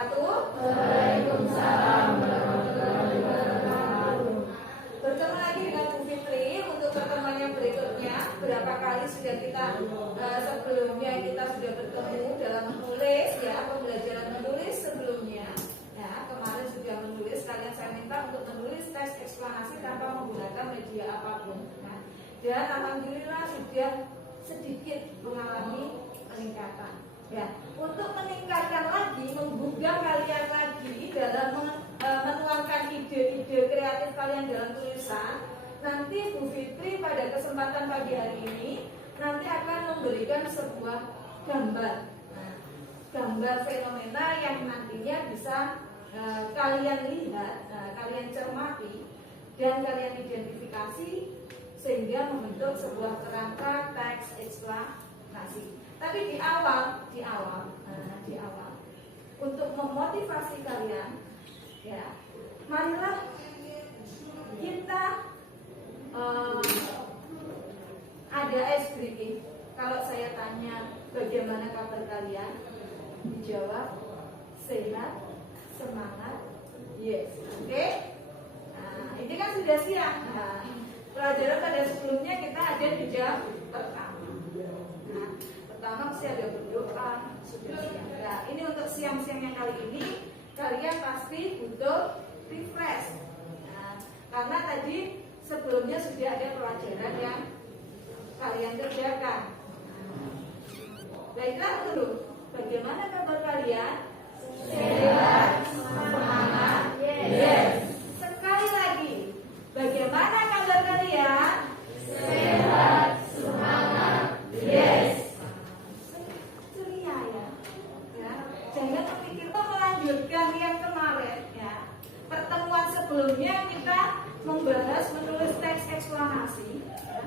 wabarakatuh. Waalaikumsalam warahmatullahi wabarakatuh. Bertemu lagi dengan Bu Fitri untuk pertemuan yang berikutnya. Berapa kali sudah kita sebelumnya kita sudah bertemu dalam menulis ya, pembelajaran menulis sebelumnya. Ya, kemarin sudah menulis, kalian saya minta untuk menulis teks eksplanasi tanpa menggunakan media apapun. Nah, dan alhamdulillah sudah sedikit mengalami peningkatan. Ya, untuk meningkatkan lagi, menggugah kalian lagi dalam menuangkan ide-ide kreatif kalian dalam tulisan, nanti Bu Fitri pada kesempatan pagi hari ini nanti akan memberikan sebuah gambar, gambar fenomena yang nantinya bisa kalian lihat, kalian cermati dan kalian identifikasi sehingga membentuk sebuah kerangka teks eksplanasi. Tapi di awal untuk memotivasi kalian, ya, marilah kita ada ice breaking. Kalau saya tanya bagaimana kabar kalian, dijawab sehat, semangat, yes, oke? Nah, ini kan sudah siang. Nah, pelajaran pada sebelumnya kita ada di jam pertama. Nah, pertama mesti ada berdoa, sudah siang. Nah, ini untuk siang-siangnya kali ini kalian pasti butuh refresh. Nah, karena tadi sebelumnya sudah ada pelajaran yang kalian kerjakan. Baiklah dulu, bagaimana kabar kalian? Sehat, semangat, yes. Sekali lagi, bagaimana kabar kalian? Sehat, semangat, yes. Ceria ya. Jangan berpikir melanjutkan yang kemarin ya. Pertemuan sebelumnya kita membahas menulis teks eksplanasi. Ya.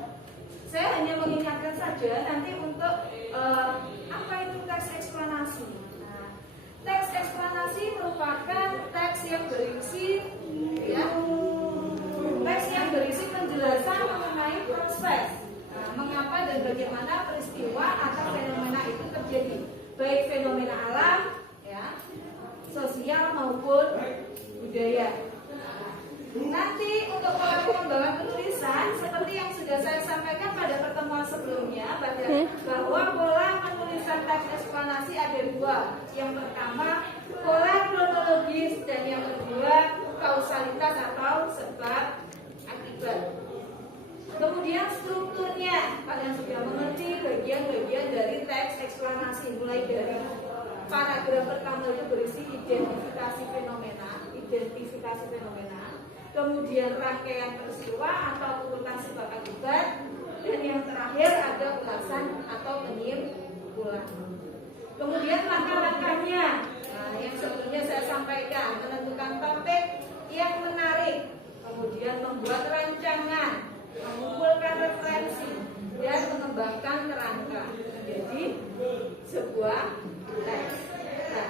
Saya hanya mengingatkan saja nanti untuk apa itu teks eksplanasi. Nah, teks eksplanasi merupakan teks yang berisi ya, teks yang berisi penjelasan mengenai proses. Nah, mengapa dan bagaimana peristiwa atau fenomena itu terjadi, baik fenomena alam, ya, sosial maupun budaya. Nanti untuk pola pengembangan penulisan seperti yang sudah saya sampaikan pada pertemuan sebelumnya, bahwa pola penulisan teks eksplanasi ada dua. Yang pertama pola kronologis dan yang kedua kausalitas atau sebab akibat. Kemudian strukturnya, kalian sudah mengerti bagian-bagian dari teks eksplanasi, mulai dari paragraf pertama itu berisi identifikasi fenomena, kemudian rangkaian peristiwa atau urutan sebab akibat, dan yang terakhir ada ulasan atau penyimpulan. Kemudian langkah-langkahnya, nah, yang sebelumnya saya sampaikan, menentukan topik yang menarik, kemudian membuat rancangan, mengumpulkan referensi, dan mengembangkan kerangka menjadi sebuah teks. Nah,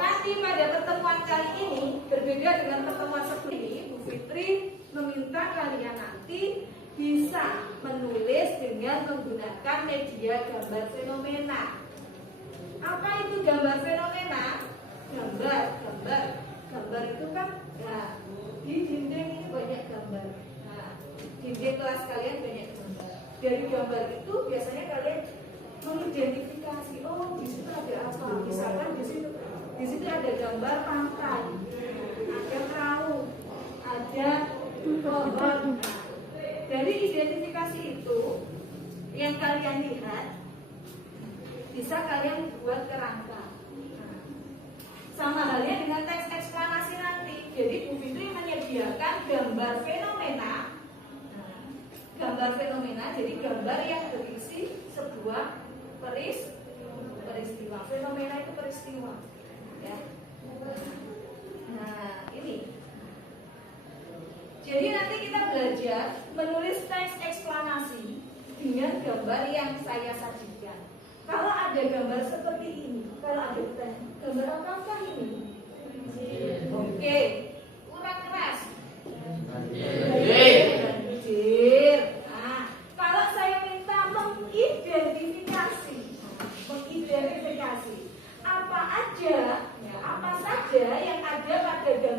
nanti pada pertemuan kali ini berbeda dengan pertemuan sebelumnya. Bu Fitri meminta kalian nanti bisa menulis dengan menggunakan media gambar fenomena. Apa itu gambar fenomena? Gambar itu kan ya, di dinding ini banyak gambar. Nah, dinding kelas kalian banyak gambar. Dari gambar itu biasanya kalian mengidentifikasi, oh di situ ada apa? Misalkan di situ ada gambar pantai, ada perahu, ada pohon. Dari identifikasi itu yang kalian lihat bisa kalian buat kerangka. Sama halnya dengan teks eksplanasi nanti. Jadi Bu Fitri menyediakan gambar fenomena. Gambar fenomena, jadi gambar yang berisi sebuah peristiwa. Fenomena itu peristiwa. Ya. Nah, ini. Jadi nanti kita belajar menulis teks eksplanasi dengan gambar yang saya sajikan. Kalau ada gambar seperti ini, kalau ada pertanyaan, gambar apakah ini? Oke, kurang keras. Banjir. Nah, kalau saya minta mengidentifikasi apa aja, ya, apa saja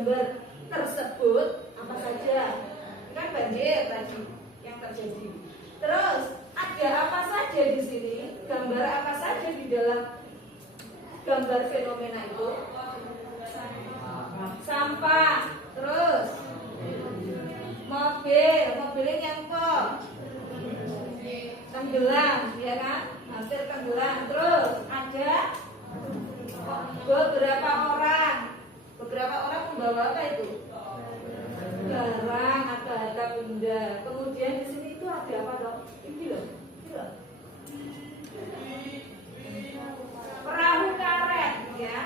gambar tersebut apa saja? Kan banjir tadi yang terjadi. Terus ada apa saja di sini? Gambar apa saja di dalam gambar fenomena itu? Sampah. Terus mobilnya nyangkut, tenggelam, ya kan? Hampir tenggelam. Terus ada beberapa orang membawa apa itu? Barang atau harta benda. Kemudian di sini itu ada apa dong? Ini loh. Perahu karet, ya,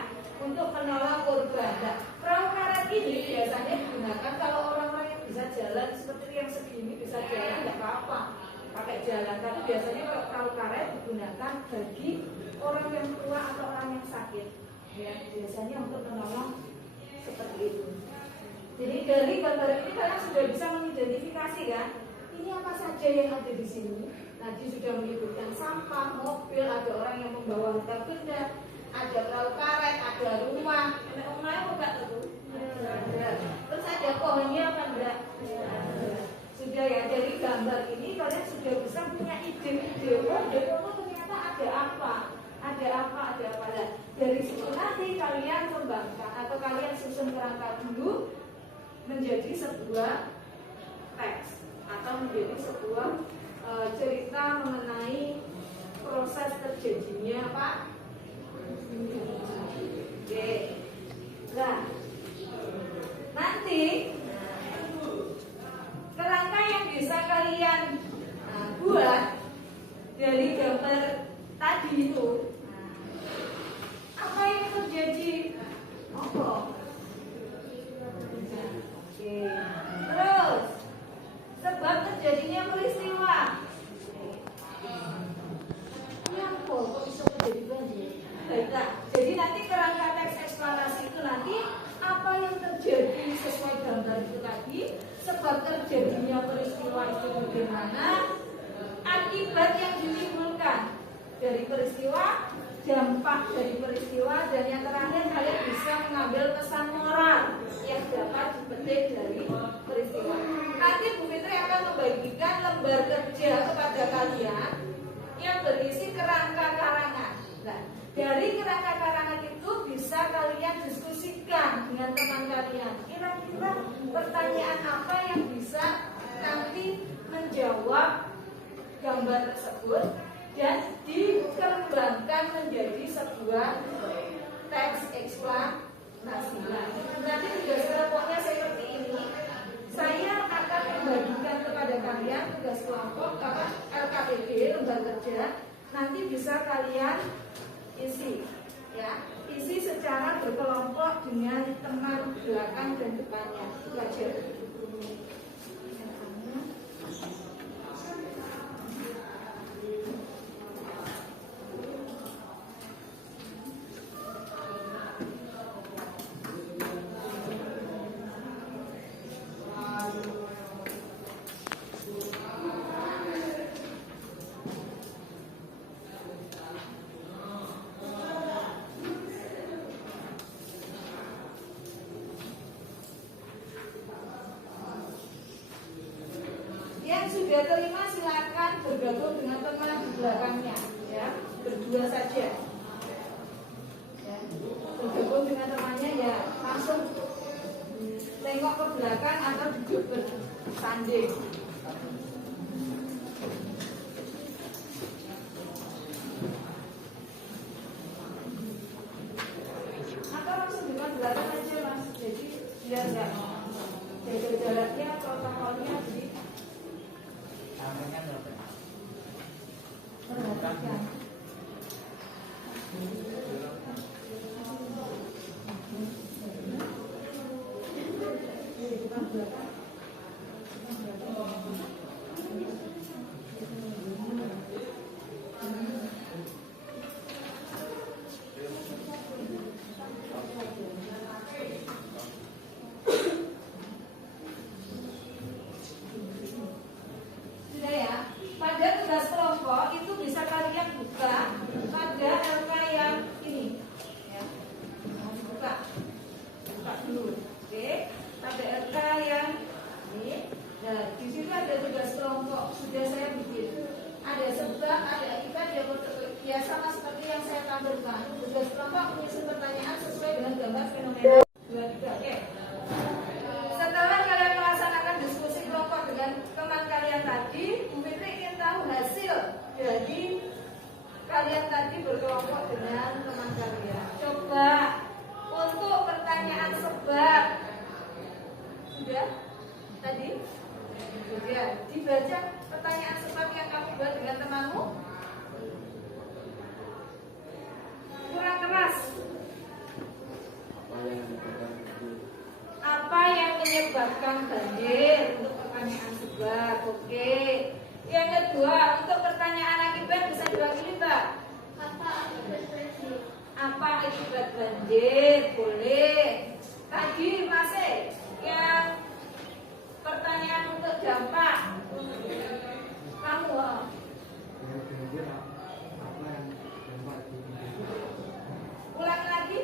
untuk menolong korban. Nah, perahu karet ini biasanya digunakan kalau orang-orang yang bisa jalan seperti yang segini bisa jalan nggak apa-apa pakai jalan. Tapi biasanya kalau perahu karet digunakan bagi orang yang tua atau orang yang sakit, ya, biasanya untuk menolong seperti itu. Jadi dari gambar ini kalian sudah bisa mengidentifikasi kan? Ini apa saja yang ada di sini? Tadi sudah menyebutkan sampah, mobil, ada orang yang membawa harta benda, ada perahu karet, ada rumah. Rumahnya enggak tuh? Terus ada pohonnya apa enggak? Sudah ya. Dari gambar ini kalian sudah bisa punya ide-ide. Oh, di rumah ternyata ada apa? Ada apa? Nah, dari situ nanti kalian kembangkan atau kalian susun kerangka dulu menjadi sebuah teks atau menjadi sebuah cerita mengenai proses terjadinya apa? Oke. Nah, nanti kerangka yang bisa kalian buat dari gambar tadi itu, apa yang terjadi? Oke. Terus sebab terjadinya peristiwa. Yang kok bisa terjadi banjir? Baiklah. Jadi nanti kerangka teks eksplanasi itu nanti apa yang terjadi sesuai gambar itu tadi, sebab terjadinya peristiwa itu bagaimana, akibat yang ditimbulkan dari peristiwa, dampak dari peristiwa, dan yang terakhir kalian bisa mengambil pesan moral yang dapat dipetik dari peristiwa. Nanti Bu Fitri akan membagikan lembar kerja kepada kalian yang berisi kerangka karangan. Nah, dari kerangka karangan itu bisa kalian diskusikan dengan teman kalian. Kira-kira pertanyaan apa yang bisa nanti menjawab gambar tersebut dan dikembangkan menjadi sebuah teks eksplanasi. Nanti tugas kelompoknya seperti ini. Saya akan membagikan kepada kalian tugas kelompok LKPD, lembar kerja. Nanti bisa kalian isi, ya, isi secara berkelompok dengan teman belakang dan depannya. Itu aja. Sudah terima silakan bergabung dengan teman di belakangnya, ya, berdua saja, ya. Bergabung dengan temannya, ya, langsung tengok ke belakang atau duduk bersanding. Atau langsung depan belakang aja, Mas. Jadi biar nggak jaga jaraknya, protokolnya, jadi perhatikan. LK yang ini, ya, buka dulu, oke. kedua, untuk pertanyaan akibat bisa diwakili, Mbak. Apa akibat banjir? Boleh. Tadi masih yang pertanyaan untuk dampak. Kamu, ulangi lagi.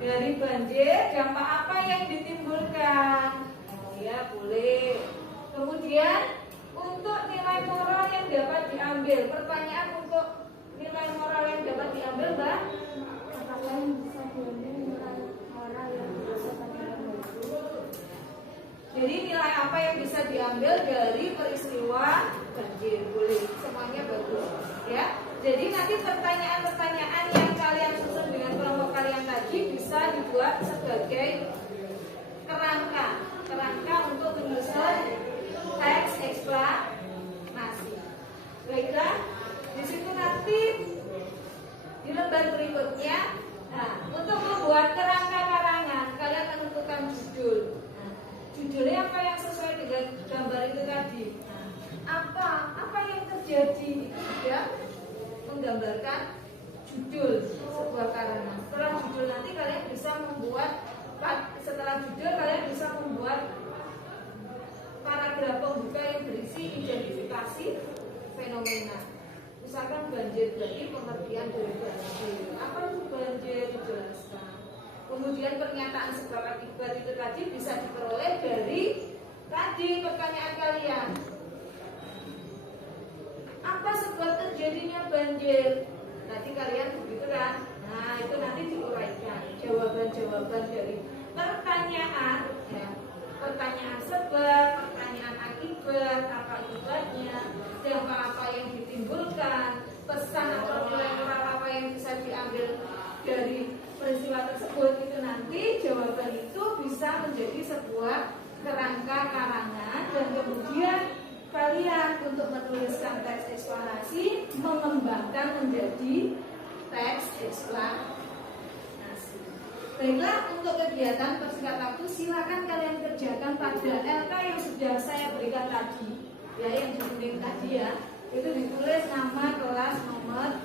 Dari banjir, dampak apa yang ditimbulkan? Oh ya, boleh. Kemudian untuk nilai moral yang dapat diambil. Pertanyaan untuk nilai moral yang dapat diambil, Mbak. Apakah yang bisa diambil nilai moral yang berdasarkan itu? Jadi nilai apa yang bisa diambil dari peristiwa banjir? Boleh. Semuanya bagus, ya. Jadi nanti pertanyaan-pertanyaan yang kalian susun dengan kelompok kalian tadi bisa dibuat sebagai kerangka untuk menyusun teks eksplanasi. Baiklah, di situ nanti di lembar berikutnya. Nah, untuk membuat kerangka karangan, kalian menentukan judul. Nah, judulnya apa yang sesuai dengan gambar itu tadi? Nah, apa yang terjadi itu sudah menggambarkan judul sebuah karangan. Setelah judul nanti kalian bisa membuat paragraf pembuka yang berisi identifikasi fenomena. Misalkan banjir, berarti pengertian dari banjir. Apa itu banjir? Dijelaskan. Kemudian pernyataan sebab akibat itu tadi bisa diperoleh dari tadi pertanyaan kalian. Apa sebab terjadinya banjir? Nanti kalian begitu kan? Nah, itu nanti diuraikan jawaban-jawaban dari pertanyaan, ya. Pertanyaan sebab, pertanyaan akibat, apa akibatnya, dampak apa yang ditimbulkan, pesan atau nilai moral apa yang bisa diambil dari peristiwa tersebut. Itu nanti jawaban itu bisa menjadi sebuah kerangka karangan dan kemudian kalian untuk menuliskan teks eksplanasi mengembangkan menjadi teks eksplanasi. Baiklah, untuk kegiatan persingkat waktu silakan kalian kerjakan pada LK yang sudah saya berikan tadi, ya, yang dibimbing tadi ya. Itu ditulis nama, kelas, nomor,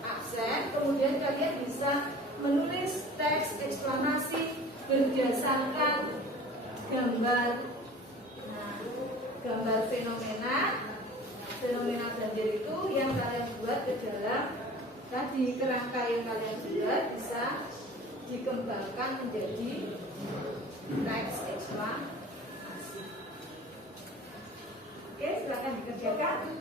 absen. Kemudian kalian bisa menulis teks eksplanasi berdasarkan gambar. Nah, gambar fenomena banjir itu yang kalian buat ke dalam tadi kerangka yang kalian buat bisa dikembangkan menjadi teks eksplanasi. Oke, silakan dikerjakan.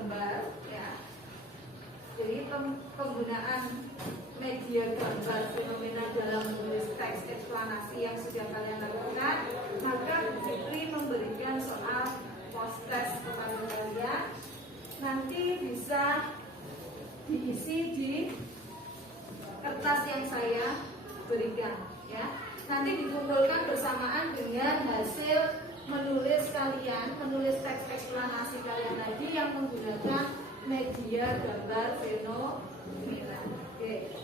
gambar, ya. Jadi penggunaan media gambar fenomena dalam menulis teks eksplanasi yang sudah kalian lakukan, maka Bu Fitri memberikan soal post test kepada kalian. Nanti bisa diisi di kertas yang saya berikan, ya. Nanti dikumpulkan bersamaan dengan hasil menulis kalian, menulis teks eksplanasi kalian tadi yang menggunakan media gambar fenomena. Oke.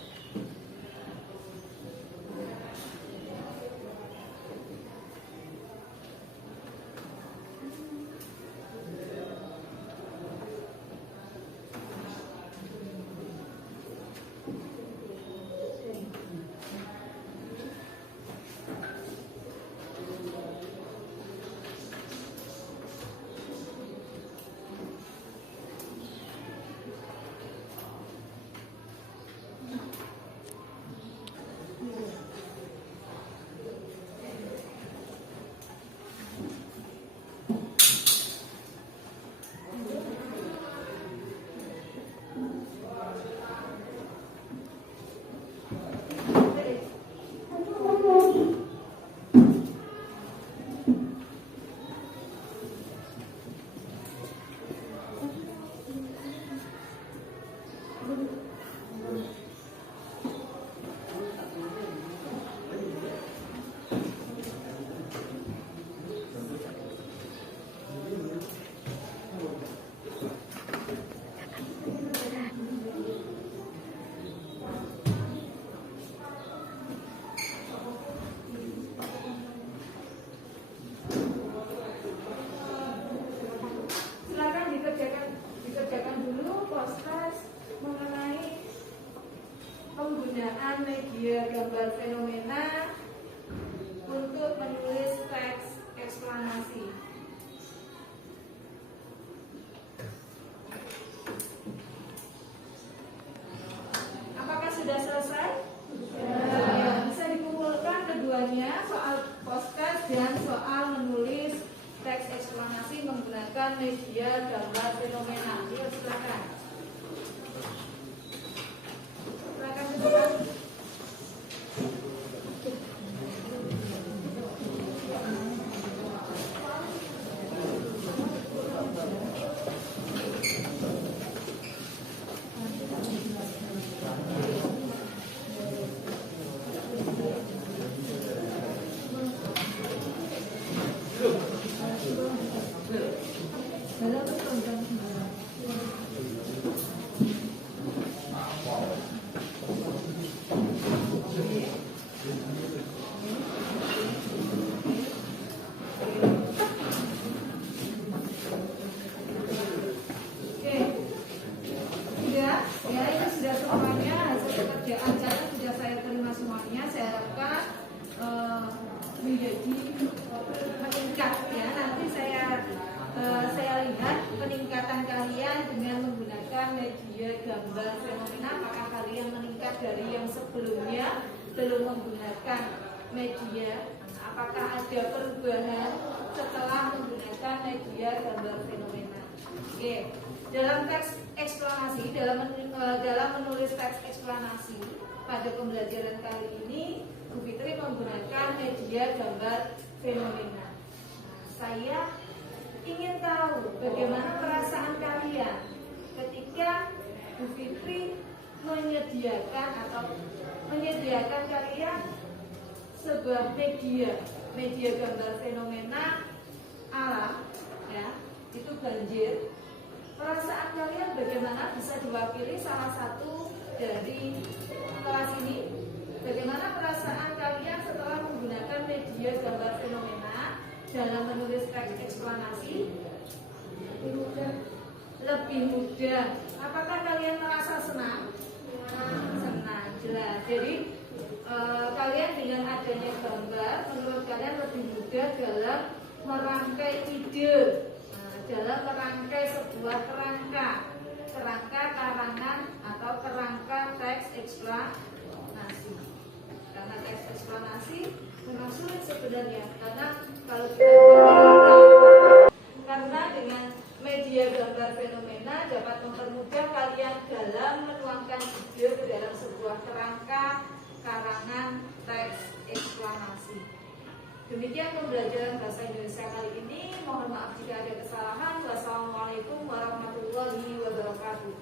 Dikerjakan dulu proses mengenai penggunaan media gambar fenomena untuk menulis teks eksplanasi. Apakah sudah selesai? Ya, bisa dikumpulkan keduanya, soal podcast dan soal menulis teks eksplanasi menggunakan media gambar fenomena. Yuk, silakan. Silakan silakan. Menjadi meningkat, ya. Nanti saya lihat peningkatan kalian dengan menggunakan media gambar fenomena. Apakah kalian meningkat dari yang sebelumnya belum menggunakan media? Apakah ada perubahan setelah menggunakan media gambar fenomena? Oke. Dalam teks eksplanasi, dalam menulis teks eksplanasi pada pembelajaran kali ini, Bu Fitri menggunakan media gambar fenomena. Saya ingin tahu bagaimana perasaan kalian ketika Bu Fitri menyediakan kalian sebuah media gambar fenomena alam, ya, itu banjir. Perasaan kalian bagaimana? Bisa diwakili salah satu dari kelas ini. Bagaimana perasaan kalian setelah menggunakan media gambar fenomena dalam menulis teks eksplanasi? Lebih mudah. Apakah kalian merasa senang? Senang, jelas. Jadi kalian dengan adanya gambar, menurut kalian lebih mudah dalam merangkai ide, dalam merangkai sebuah kerangka karangan atau kerangka teks eksplanasi. Karena teks eksplanasi memang sulit sebenarnya, karena kalau kita karena dengan media gambar fenomena kerangka karangan teks eksplanasi. Demikian pembelajaran bahasa Indonesia kali ini. Mohon maaf jika ada kesalahan. Wassalamualaikum warahmatullahi wabarakatuh.